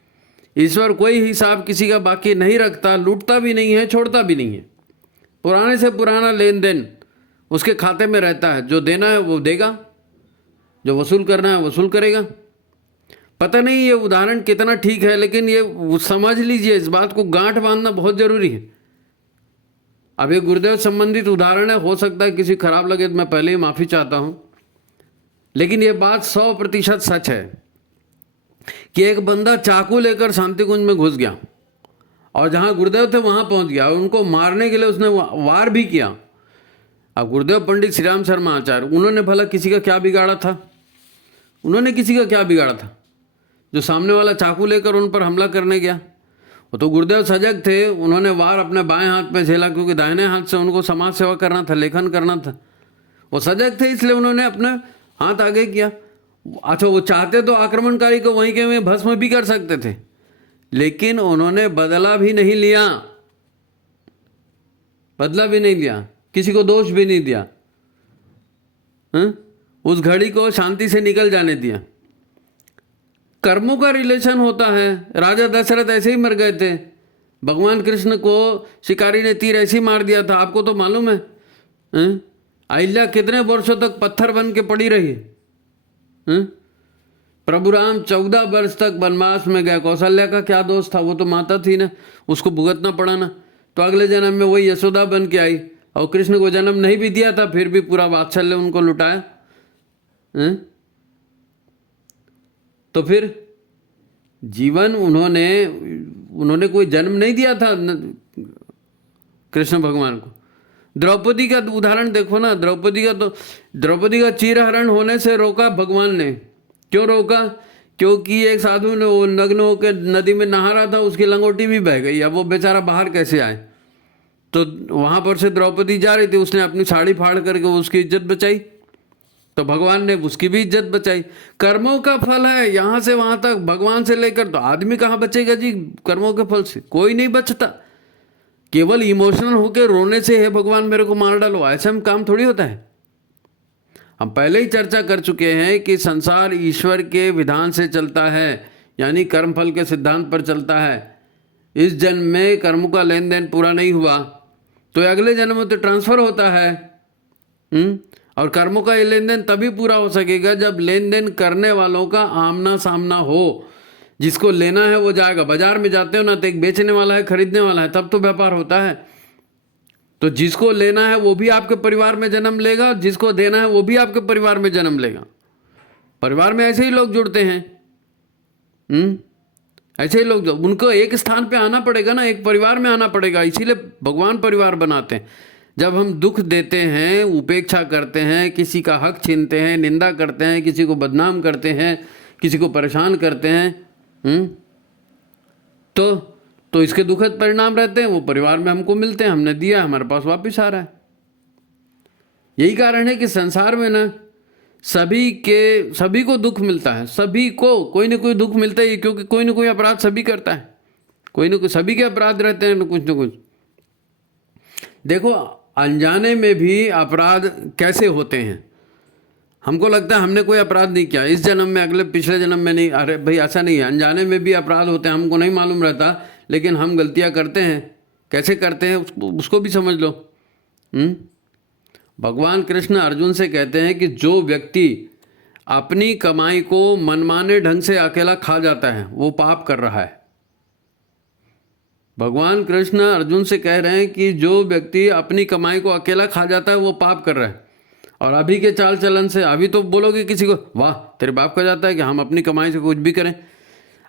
ईश्वर कोई हिसाब किसी का बाकी नहीं रखता, लूटता भी नहीं है, छोड़ता भी नहीं है। पुराने से पुराना लेन देन उसके खाते में रहता है, जो देना है वो देगा, जो वसूल करना है वसूल करेगा। पता नहीं ये उदाहरण कितना ठीक है, लेकिन ये समझ लीजिए, इस बात को गांठ बांधना बहुत जरूरी है। अब ये गुरुदेव संबंधित उदाहरण है, हो सकता है किसी खराब लगे तो मैं पहले ही माफ़ी चाहता हूँ, लेकिन ये बात 100% सच है कि एक बंदा चाकू लेकर शांति कुंज में घुस गया और जहाँ गुरुदेव थे वहाँ पहुँच गया और उनको मारने के लिए उसने वार भी किया। अब गुरुदेव पंडित श्री राम शर्मा आचार्य, उन्होंने भला किसी का क्या बिगाड़ा था? उन्होंने किसी का क्या बिगाड़ा था जो सामने वाला चाकू लेकर उन पर हमला करने गया? वो तो गुरुदेव सजग थे, उन्होंने वार अपने बाएं हाथ में झेला क्योंकि दाहिने हाथ से उनको समाज सेवा करना था, लेखन करना था। वो सजग थे इसलिए उन्होंने अपने हाथ आगे किया। अच्छा, वो चाहते तो आक्रमणकारी को वहीं के वहीं भस्म भी कर सकते थे, लेकिन उन्होंने बदला भी नहीं लिया, बदला भी नहीं लिया, किसी को दोष भी नहीं दिया, उस घड़ी को शांति से निकल जाने दिया। कर्मों का रिलेशन होता है। राजा दशरथ ऐसे ही मर गए थे, भगवान कृष्ण को शिकारी ने तीर ऐसे ही मार दिया था, आपको तो मालूम है। अहिल्या कितने वर्षों तक पत्थर बन के पड़ी रही। प्रभु राम 14 वर्ष तक वनवास में गए, कौशल्या का क्या दोष था? वो तो माता थी ना, उसको भुगतना पड़ा ना। तो अगले जन्म में वही यशोदा बन के आई और कृष्ण को जन्म नहीं भी दिया था, फिर भी पूरा वात्सल्य उनको लुटाया। तो फिर जीवन उन्होंने कोई जन्म नहीं दिया था कृष्ण भगवान को। द्रौपदी का उदाहरण देखो ना, द्रौपदी का चीरहरण होने से रोका भगवान ने। क्यों रोका? क्योंकि एक साधु ने वो नग्न होकर नदी में नहा रहा था, उसकी लंगोटी भी बह गई। अब वो बेचारा बाहर कैसे आए? तो वहाँ पर से द्रौपदी जा रही थी, उसने अपनी साड़ी फाड़ करके उसकी इज्जत बचाई, तो भगवान ने उसकी भी इज्जत बचाई। कर्मों का फल है, यहाँ से वहाँ तक, भगवान से लेकर तो आदमी कहाँ बचेगा जी कर्मों के फल से? कोई नहीं बचता। केवल इमोशनल होकर रोने से है भगवान मेरे को मार डालो, ऐसा में काम थोड़ी होता है। हम पहले ही चर्चा कर चुके हैं कि संसार ईश्वर के विधान से चलता है, यानी कर्मफल के सिद्धांत पर चलता है। इस जन्म में कर्मों का लेन देन पूरा नहीं हुआ तो अगले जन्म में तो ट्रांसफर होता है। और कर्मों का ये लेन देन तभी पूरा हो सकेगा जब लेन देन करने वालों का आमना सामना हो। जिसको लेना है वो जाएगा। बाजार में जाते हो ना, तो एक बेचने वाला है, खरीदने वाला है, तब तो व्यापार होता है। तो जिसको लेना है वो भी आपके परिवार में जन्म लेगा, जिसको देना है वो भी आपके परिवार में जन्म लेगा। परिवार में ऐसे ही लोग जुड़ते हैं। ऐसे ही लोग, उनको एक स्थान पे आना पड़ेगा ना, एक परिवार में आना पड़ेगा। इसीलिए भगवान परिवार बनाते हैं। जब हम दुख देते हैं, उपेक्षा करते हैं, किसी का हक छीनते हैं, निंदा करते हैं, किसी को बदनाम करते हैं, किसी को परेशान करते हैं, तो तो इसके दुखद परिणाम रहते हैं, वो परिवार में हमको मिलते हैं, हमने दिया, हमारे पास वापस आ रहा है। यही कारण है कि संसार में ना सभी को दुख मिलता है, सभी को कोई ना कोई दुख मिलता है, क्योंकि कोई ना कोई अपराध सभी करता है, कोई ना कोई, सभी के अपराध रहते हैं ना कुछ। देखो अनजाने में भी अपराध कैसे होते हैं। हमको लगता है हमने कोई अपराध नहीं किया इस जन्म में, अगले पिछले जन्म में नहीं। अरे भाई ऐसा नहीं है, अनजाने में भी अपराध होते हैं, हमको नहीं मालूम रहता, लेकिन हम गलतियां करते हैं। कैसे करते हैं उसको भी समझ लो। भगवान कृष्ण अर्जुन से कहते हैं कि जो व्यक्ति अपनी कमाई को मनमाने ढंग से अकेला खा जाता है वो पाप कर रहा है। भगवान कृष्ण अर्जुन से कह रहे हैं कि जो व्यक्ति अपनी कमाई को अकेला खा जाता है वो पाप कर रहा है। और अभी के चाल चलन से अभी तो बोलोगे किसी को, वाह तेरे बाप का जाता है कि हम अपनी कमाई से कुछ भी करें।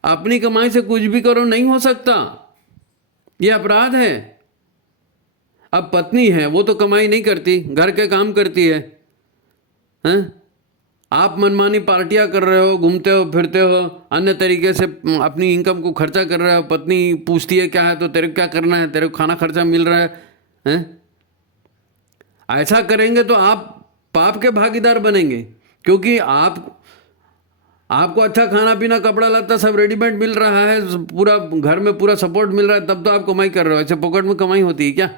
अपनी कमाई से कुछ भी करो नहीं हो सकता, ये अपराध है। अब पत्नी है, वो तो कमाई नहीं करती, घर के काम करती है, हैं? आप मनमानी पार्टियां कर रहे हो, घूमते हो फिरते हो, अन्य तरीके से अपनी इनकम को खर्चा कर रहे हो। पत्नी पूछती है क्या है तो तेरे को क्या करना है, तेरे को खाना खर्चा मिल रहा है, हैं? ऐसा करेंगे तो आप पाप के भागीदार बनेंगे, क्योंकि आपको अच्छा खाना पीना कपड़ा लत्ता सब रेडीमेड मिल रहा है, पूरा घर में पूरा सपोर्ट मिल रहा है, तब तो आप कमाई कर रहे हो। ऐसे पॉकेट में कमाई होती है क्या?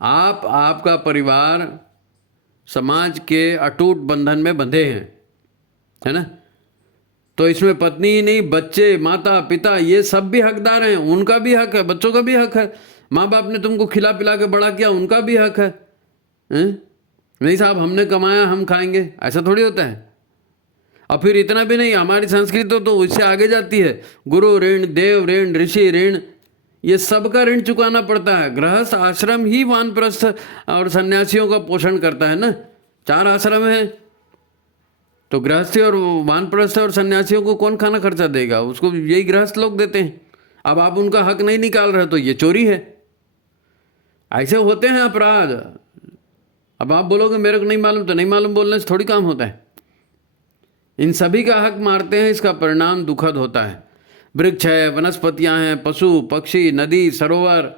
आपका परिवार समाज के अटूट बंधन में बंधे हैं, है ना? तो इसमें पत्नी ही नहीं, बच्चे, माता पिता, ये सब भी हकदार हैं। उनका भी हक है, बच्चों का भी हक है। माँ बाप ने तुमको खिला पिला के बड़ा किया, उनका भी हक है। नहीं साहब हमने कमाया हम खाएंगे, ऐसा थोड़ी होता है। और फिर इतना भी नहीं, हमारी संस्कृति तो इससे आगे जाती है। गुरु ऋण, देव ऋण, ऋषि ऋण, ये सबका ऋण चुकाना पड़ता है। गृहस्थ आश्रम ही वानप्रस्थ और सन्यासियों का पोषण करता है ना। 4 आश्रम हैं, तो गृहस्थी और वानप्रस्थ और सन्यासियों को कौन खाना खर्चा देगा? उसको यही गृहस्थ लोग देते हैं। अब आप उनका हक नहीं निकाल रहे तो ये चोरी है। ऐसे होते हैं अपराध। अब आप बोलोगे मेरे को नहीं मालूम, तो नहीं मालूम बोलने से थोड़ी काम होता है। इन सभी का हक मारते हैं, इसका परिणाम दुखद होता है। वृक्ष है, वनस्पतियां हैं, पशु पक्षी, नदी सरोवर,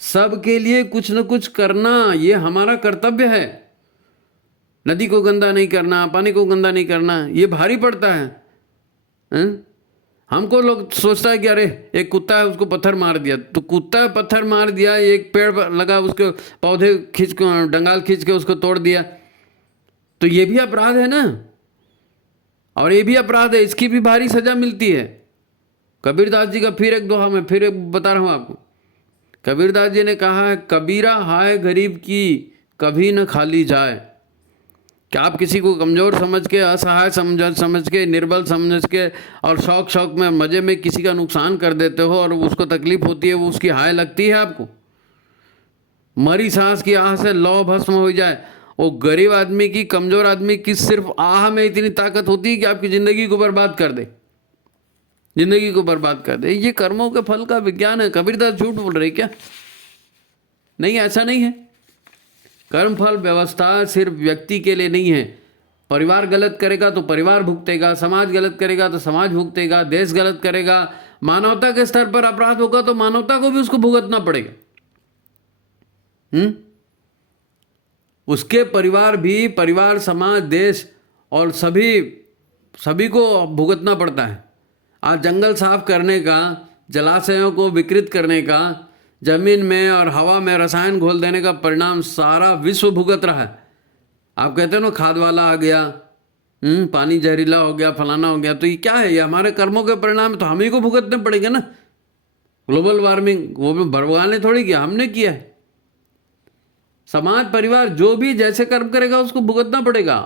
सब के लिए कुछ न कुछ करना ये हमारा कर्तव्य है। नदी को गंदा नहीं करना, पानी को गंदा नहीं करना, ये भारी पड़ता है। हमको लोग सोचता है कि अरे एक कुत्ता है उसको पत्थर मार दिया, तो कुत्ता पत्थर मार दिया, एक पेड़ लगा उसके पौधे खींच के डंगाल खींच के उसको तोड़ दिया, तो ये भी अपराध है ना। और ये भी अपराध है, इसकी भी भारी सजा मिलती है। कबीरदास जी का फिर एक दोहा मैं फिर एक बता रहा हूँ आपको। कबीरदास जी ने कहा है, कबीरा हाय गरीब की कभी न खाली जाए। कि आप किसी को कमज़ोर समझ के, असहाय समझ के, निर्बल समझ के और शौक में मज़े में किसी का नुकसान कर देते हो और उसको तकलीफ होती है, वो उसकी हाय लगती है आपको। मरी सांस की आह से लौ भस्म हो जाए। वो गरीब आदमी की, कमज़ोर आदमी की सिर्फ आह में इतनी ताकत होती है कि आपकी ज़िंदगी को बर्बाद कर दे, जिंदगी को बर्बाद कर दे। ये कर्मों के फल का विज्ञान है। कबीरदास झूठ बोल रहे क्या? नहीं, ऐसा नहीं है। कर्म फल व्यवस्था सिर्फ व्यक्ति के लिए नहीं है। परिवार गलत करेगा तो परिवार भुगतेगा, समाज गलत करेगा तो समाज भुगतेगा, देश गलत करेगा, मानवता के स्तर पर अपराध होगा तो मानवता को भी उसको भुगतना पड़ेगा। उसके परिवार भी, परिवार, समाज, देश और सभी को भुगतना पड़ता है। आज जंगल साफ करने का, जलाशयों को विकृत करने का, जमीन में और हवा में रसायन घोल देने का परिणाम सारा विश्व भुगत रहा है। आप कहते हो ना खाद वाला आ गया, पानी जहरीला हो गया, फलाना हो गया, तो ये क्या है? ये हमारे कर्मों के परिणाम है, तो हम ही को भुगतने पड़ेंगे ना। ग्लोबल वार्मिंग वो भी भगवान ने थोड़ी किया, हमने किया है। समाज, परिवार जो भी जैसे कर्म करेगा उसको भुगतना पड़ेगा।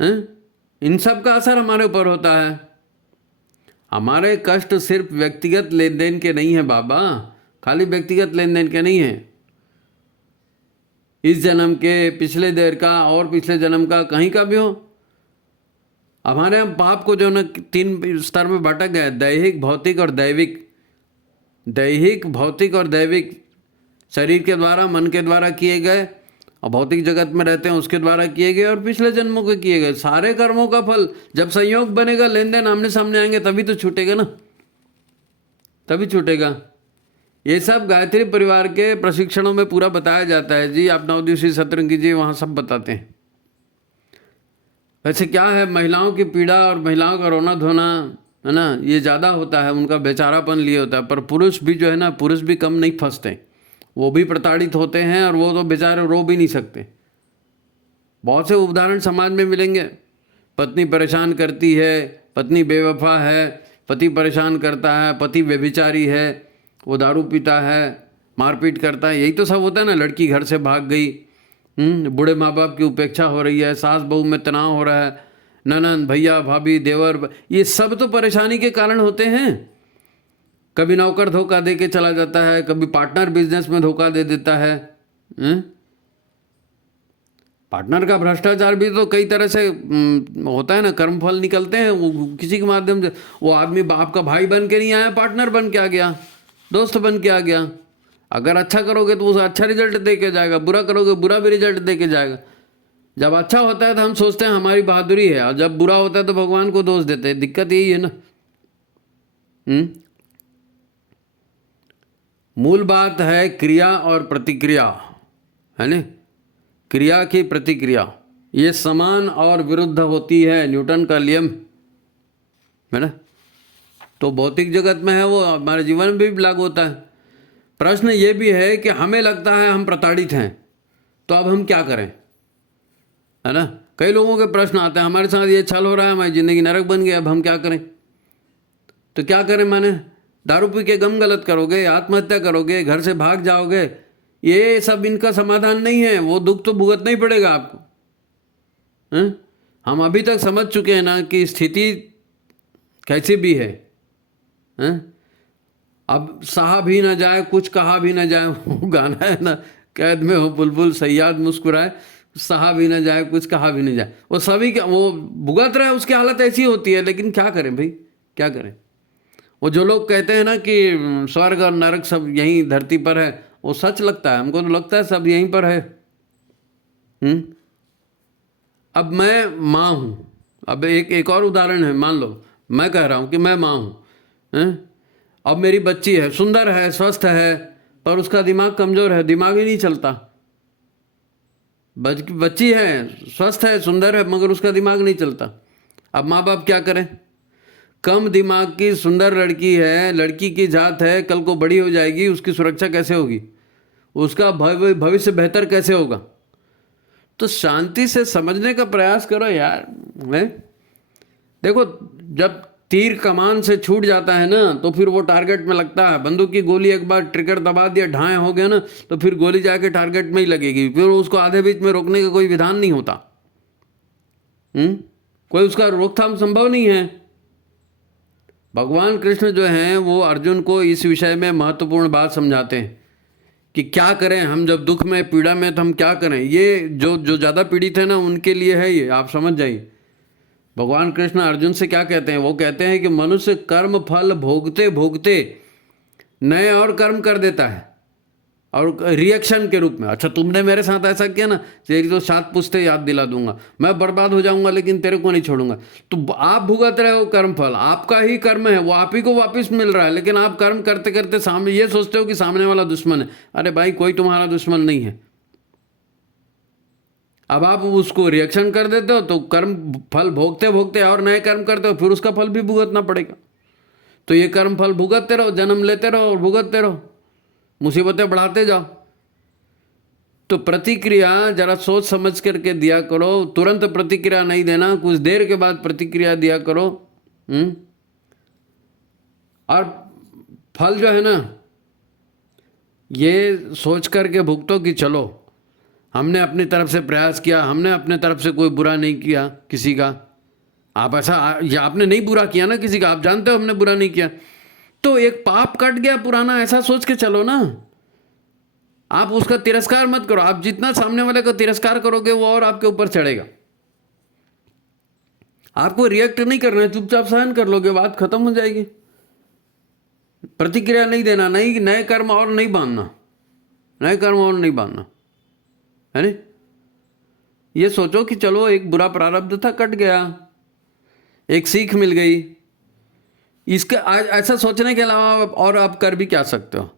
इन सब का असर हमारे ऊपर होता है। हमारे कष्ट सिर्फ व्यक्तिगत लेन देन के नहीं है बाबा, खाली व्यक्तिगत लेन देन के नहीं है। इस जन्म के, पिछले देर का और पिछले जन्म का, कहीं का भी हो। हमारे यहाँ पाप को जो ना 3 स्तर में बांटा गया है, दैहिक, भौतिक और दैविक। दैहिक, भौतिक और दैविक शरीर के द्वारा, मन के द्वारा किए गए, और भौतिक जगत में रहते हैं उसके द्वारा किए गए और पिछले जन्मों के किए गए सारे कर्मों का फल जब संयोग बनेगा, लेन देन आमने सामने आएंगे, तभी तो छूटेगा ना, तभी छूटेगा। ये सब गायत्री परिवार के प्रशिक्षणों में पूरा बताया जाता है जी। आप 9 दिवसीय सत्र कीजिए, वहाँ सब बताते हैं। वैसे क्या है, महिलाओं की पीड़ा और महिलाओं का रोना धोना है ना, ये ज़्यादा होता है, उनका बेचारापन लिए होता है। पर पुरुष भी जो है ना, पुरुष भी कम नहीं फंसते, वो भी प्रताड़ित होते हैं और वो तो बेचारे रो भी नहीं सकते। बहुत से उदाहरण समाज में मिलेंगे। पत्नी परेशान करती है, पत्नी बेवफा है, पति परेशान करता है, पति व्यभिचारी है, वो दारू पीता है, मारपीट करता है, यही तो सब होता है ना। लड़की घर से भाग गई, बूढ़े माँ बाप की उपेक्षा हो रही है, सास बहू में तनाव हो रहा है, ननंद भैया भाभी देवर, ये सब तो परेशानी के कारण होते हैं। कभी नौकर धोखा दे के चला जाता है, कभी पार्टनर बिजनेस में धोखा दे देता है। पार्टनर का भ्रष्टाचार भी तो कई तरह से होता है ना, कर्मफल निकलते हैं वो किसी के माध्यम से। वो आदमी बाप का भाई बन के नहीं आया, पार्टनर बन के आ गया, दोस्त बन के आ गया। अगर अच्छा करोगे तो उसे अच्छा रिजल्ट दे के जाएगा, बुरा करोगे बुरा भी रिजल्ट दे के जाएगा। जब अच्छा होता है तो हम सोचते हैं हमारी बहादुरी है, और जब बुरा होता है तो भगवान को दोष देते हैं। दिक्कत यही है ना। मूल बात है क्रिया और प्रतिक्रिया, है ना। क्रिया की प्रतिक्रिया ये समान और विरुद्ध होती है, न्यूटन का नियम है ना। तो भौतिक जगत में है, वो हमारे जीवन में भी लागू होता है। प्रश्न ये भी है कि हमें लगता है हम प्रताड़ित हैं, तो अब हम क्या करें, है ना। कई लोगों के प्रश्न आते हैं, हमारे साथ ये छल हो रहा है, हमारी ज़िंदगी नरक बन गई, अब हम क्या करें। तो क्या करें माने, दारू पी के गम गलत करोगे, आत्महत्या करोगे, घर से भाग जाओगे, ये सब इनका समाधान नहीं है। वो दुख तो भुगतना ही पड़ेगा आपको, हैं? हम अभी तक समझ चुके हैं ना कि स्थिति कैसी भी है, हैं? अब सहा भी ना जाए कुछ कहा भी ना जाए, वो गाना है ना, कैद में हो बुलबुल सयाद मुस्कुराए, सहा भी ना जाए कुछ कहा भी ना जाए। वो सभी का वो भुगत रहे, उसकी हालत ऐसी होती है। लेकिन क्या करें भाई, क्या करें। वो जो लोग कहते हैं ना कि स्वर्ग और नरक सब यहीं धरती पर है, वो सच लगता है हमको, तो लगता है सब यहीं पर है। अब मैं माँ हूँ, अब एक और उदाहरण है। मान लो मैं कह रहा हूँ कि मैं माँ हूँ, अब मेरी बच्ची है, सुंदर है, स्वस्थ है, पर उसका दिमाग कमज़ोर है, दिमाग ही नहीं चलता। बच्ची है, स्वस्थ है, सुंदर है, मगर उसका दिमाग नहीं चलता। अब माँ बाप क्या करें। कम दिमाग की सुंदर लड़की है, लड़की की जात है, कल को बड़ी हो जाएगी, उसकी सुरक्षा कैसे होगी, उसका भविष्य बेहतर कैसे होगा। तो शांति से समझने का प्रयास करो यार। देखो, जब तीर कमान से छूट जाता है ना, तो फिर वो टारगेट में लगता है। बंदूक की गोली एक बार ट्रिगर दबा दिया, ढाएं हो गया ना, तो फिर गोली जाके टारगेट में ही लगेगी, फिर उसको आधे बीच में रोकने का कोई विधान नहीं होता। कोई उसका रोकथाम संभव नहीं है। भगवान कृष्ण जो हैं वो अर्जुन को इस विषय में महत्वपूर्ण बात समझाते हैं कि क्या करें हम जब दुख में पीड़ा में, तो हम क्या करें। ये जो ज़्यादा पीड़ित है ना, उनके लिए है ये, आप समझ जाइए। भगवान कृष्ण अर्जुन से क्या कहते हैं, वो कहते हैं कि मनुष्य कर्म फल भोगते भोगते नए और कर्म कर देता है, और रिएक्शन के रूप में, अच्छा तुमने मेरे साथ ऐसा किया ना, तेरी तो 7 पुश्ते याद दिला दूंगा, मैं बर्बाद हो जाऊंगा लेकिन तेरे को नहीं छोड़ूंगा। तो आप भुगत रहे हो कर्म फल, आपका ही कर्म है, वो आप ही को वापस मिल रहा है, लेकिन आप कर्म करते करते सामने ये सोचते हो कि सामने वाला दुश्मन है। अरे भाई, कोई तुम्हारा दुश्मन नहीं है। अब आप उसको रिएक्शन कर देते हो, तो कर्म फल भोगते भोगते और नए कर्म करते हो, फिर उसका फल भी भुगतना पड़ेगा। तो ये कर्म फल भुगतते रहो, जन्म लेते रहो और भुगतते रहो, मुसीबतें बढ़ाते जाओ। तो प्रतिक्रिया जरा सोच समझ करके दिया करो, तुरंत प्रतिक्रिया नहीं देना, कुछ देर के बाद प्रतिक्रिया दिया करो। और फल जो है ना, ये सोच करके भुगतो कि चलो हमने अपनी तरफ से प्रयास किया, हमने अपने तरफ से कोई बुरा नहीं किया किसी का। आप ऐसा, या आपने नहीं बुरा किया ना किसी का, आप जानते हो हमने बुरा नहीं किया, तो एक पाप कट गया पुराना, ऐसा सोच के चलो ना। आप उसका तिरस्कार मत करो। आप जितना सामने वाले का तिरस्कार करोगे, वो और आपके ऊपर चढ़ेगा। आपको रिएक्ट नहीं करना है, चुपचाप सहन कर लोगे, बात खत्म हो जाएगी। प्रतिक्रिया नहीं देना, नहीं नए कर्म और नहीं बांधना, नए कर्म और नहीं बांधना, है नहीं। ये सोचो कि चलो एक बुरा प्रारब्ध था, कट गया, एक सीख मिल गई। इसके ऐसा सोचने के अलावा और आप कर भी क्या सकते हो?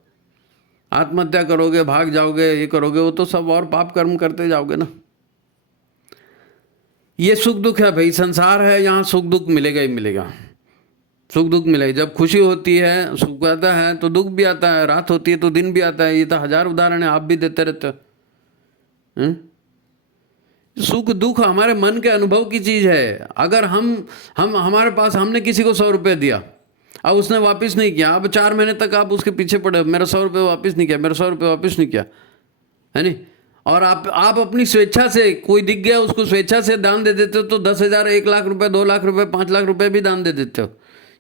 आत्महत्या करोगे, भाग जाओगे, ये करोगे, वो तो सब और पाप कर्म करते जाओगे ना। ये सुख दुख है भाई, संसार है, यहाँ सुख दुख मिलेगा ही मिलेगा, सुख दुख मिलेगा। जब खुशी होती है, सुख आता है, तो दुख भी आता है, रात होती है तो दिन भी आता है। ये तो हजार उदाहरण है, आप भी देते रहते हो। सुख दुख हमारे मन के अनुभव की चीज़ है। अगर हम हमारे पास, हमने किसी को 100 रुपये दिया, अब उसने वापस नहीं किया, अब 4 महीने तक आप उसके पीछे पड़े, मेरा 100 रुपये वापस नहीं किया, मेरा 100 रुपये वापस नहीं किया, है नहीं। और आप अपनी स्वेच्छा से, कोई दिख गया उसको स्वेच्छा से दान दे देते हो, तो 10,000, 1 लाख रुपए, 2 लाख रुपए, 5 लाख रुपए भी दान दे देते हो,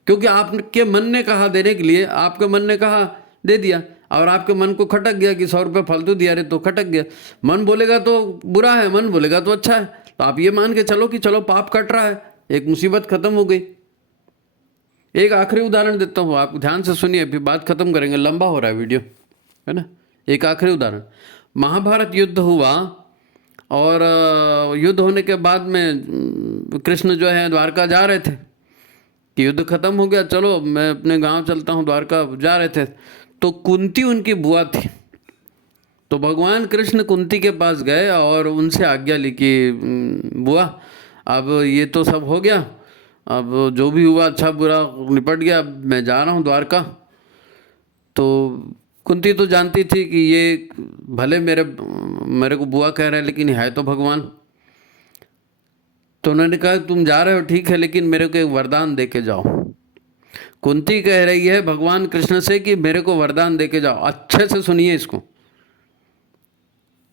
क्योंकि आपके मन ने कहा देने के लिए, आपके मन ने कहा दे दिया, और आपके मन को खटक गया कि 100 रुपये फालतू दिया रे, तो खटक गया। मन बोलेगा तो बुरा है, मन बोलेगा तो अच्छा है, तो आप ये मान के चलो कि चलो पाप कट रहा है, एक मुसीबत खत्म हो गई। एक आखिरी उदाहरण देता हूँ, आप ध्यान से सुनिए, फिर बात खत्म करेंगे, लंबा हो रहा है वीडियो, है ना। एक आखिरी उदाहरण, महाभारत युद्ध हुआ, और युद्ध होने के बाद में कृष्ण जो है द्वारका जा रहे थे कि युद्ध खत्म हो गया, चलो मैं अपने गांव चलता हूँ, द्वारका जा रहे थे, तो कुंती उनकी बुआ थी। तो भगवान कृष्ण कुंती के पास गए और उनसे आज्ञा ली कि बुआ, अब ये तो सब हो गया, अब जो भी हुआ अच्छा बुरा निपट गया, अब मैं जा रहा हूँ द्वारका। तो कुंती तो जानती थी कि ये भले मेरे को बुआ कह रहे हैं, लेकिन है तो भगवान। तो उन्होंने कहा तुम जा रहे हो ठीक है, लेकिन मेरे को एक वरदान दे के जाओ। कुंती कह रही है भगवान कृष्ण से कि मेरे को वरदान दे के जाओ, अच्छे से सुनिए इसको।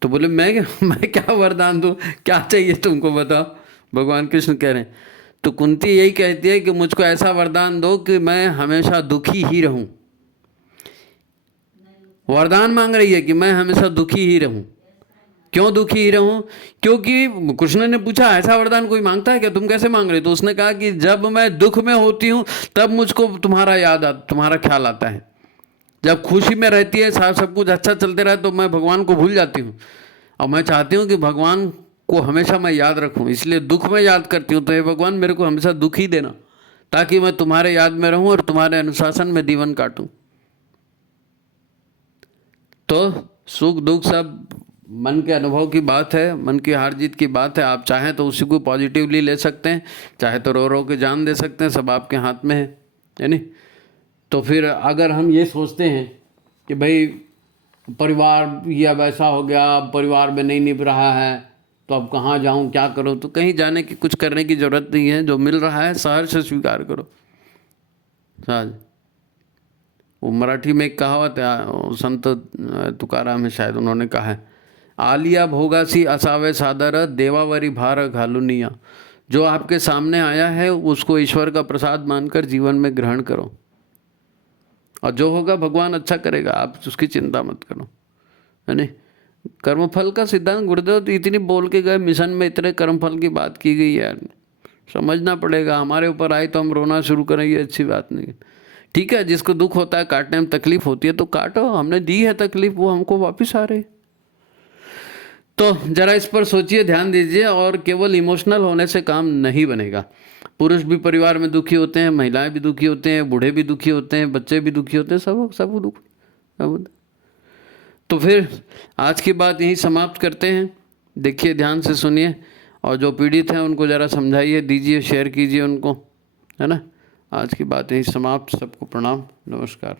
तो बोले मैं क्या वरदान दूँ, क्या चाहिए तुमको बताओ। भगवान कृष्ण कह रहे हैं, तो कुंती यही कहती है कि मुझको ऐसा वरदान दो कि मैं हमेशा दुखी ही रहूं। वरदान मांग रही है कि मैं हमेशा दुखी ही रहूं। क्यों दुखी ही रहूं? क्योंकि कृष्ण ने पूछा ऐसा वरदान कोई मांगता है क्या, तुम कैसे मांग रहे? तो उसने कहा कि जब मैं दुख में होती हूं तब मुझको तुम्हारा ख्याल आता है। जब खुशी में रहती है, सब कुछ अच्छा चलते रहे, तो मैं भगवान को भूल जाती हूँ। और मैं चाहती हूँ कि भगवान को हमेशा मैं याद रखूँ, इसलिए दुख में याद करती हूँ। तो हे भगवान, मेरे को हमेशा दुख ही देना, ताकि मैं तुम्हारे याद में रहूँ और तुम्हारे अनुशासन में जीवन काटूँ। तो सुख दुख सब मन के अनुभव की बात है, मन की हार जीत की बात है। आप चाहें तो उसी को पॉजिटिवली ले सकते हैं, चाहे तो रो रो के जान दे सकते हैं, सब आपके हाथ में है नहीं। तो फिर अगर हम ये सोचते हैं कि भाई परिवार या वैसा हो गया, परिवार में नहीं निभ रहा है, तो अब कहाँ जाऊँ, क्या करूँ, तो कहीं जाने की, कुछ करने की ज़रूरत नहीं है। जो मिल रहा है सहर्ष से स्वीकार करो। सहज, वो मराठी में एक कहावत है, संत तुकाराम है शायद, उन्होंने कहा है, आलिया भोगासी असावे सादर, देवावरी भार घालुनिया। जो आपके सामने आया है उसको ईश्वर का प्रसाद मानकर जीवन में ग्रहण करो, और जो होगा भगवान अच्छा करेगा, आप उसकी चिंता मत करो, है नहीं। कर्मफल का सिद्धांत गुरुदेव तो इतनी बोल के गए, मिशन में इतने कर्मफल की बात की गई है, समझना पड़ेगा। हमारे ऊपर आए तो हम रोना शुरू करें, ये अच्छी बात नहीं। ठीक है, जिसको दुख होता है, काटने में तकलीफ होती है तो काटो, हमने दी है तकलीफ, वो हमको वापस आ रही। तो जरा इस पर सोचिए, ध्यान दीजिए, और केवल इमोशनल होने से काम नहीं बनेगा। पुरुष भी परिवार में दुखी होते हैं, महिलाएं भी दुखी होते हैं, बूढ़े भी दुखी होते हैं, बच्चे भी दुखी होते हैं, सब दुख। तो फिर आज की बात यहीं समाप्त करते हैं। देखिए, ध्यान से सुनिए, और जो पीड़ित हैं उनको ज़रा समझाइए, दीजिए, शेयर कीजिए उनको, है ना। आज की बात यहीं समाप्त। सबको प्रणाम, नमस्कार।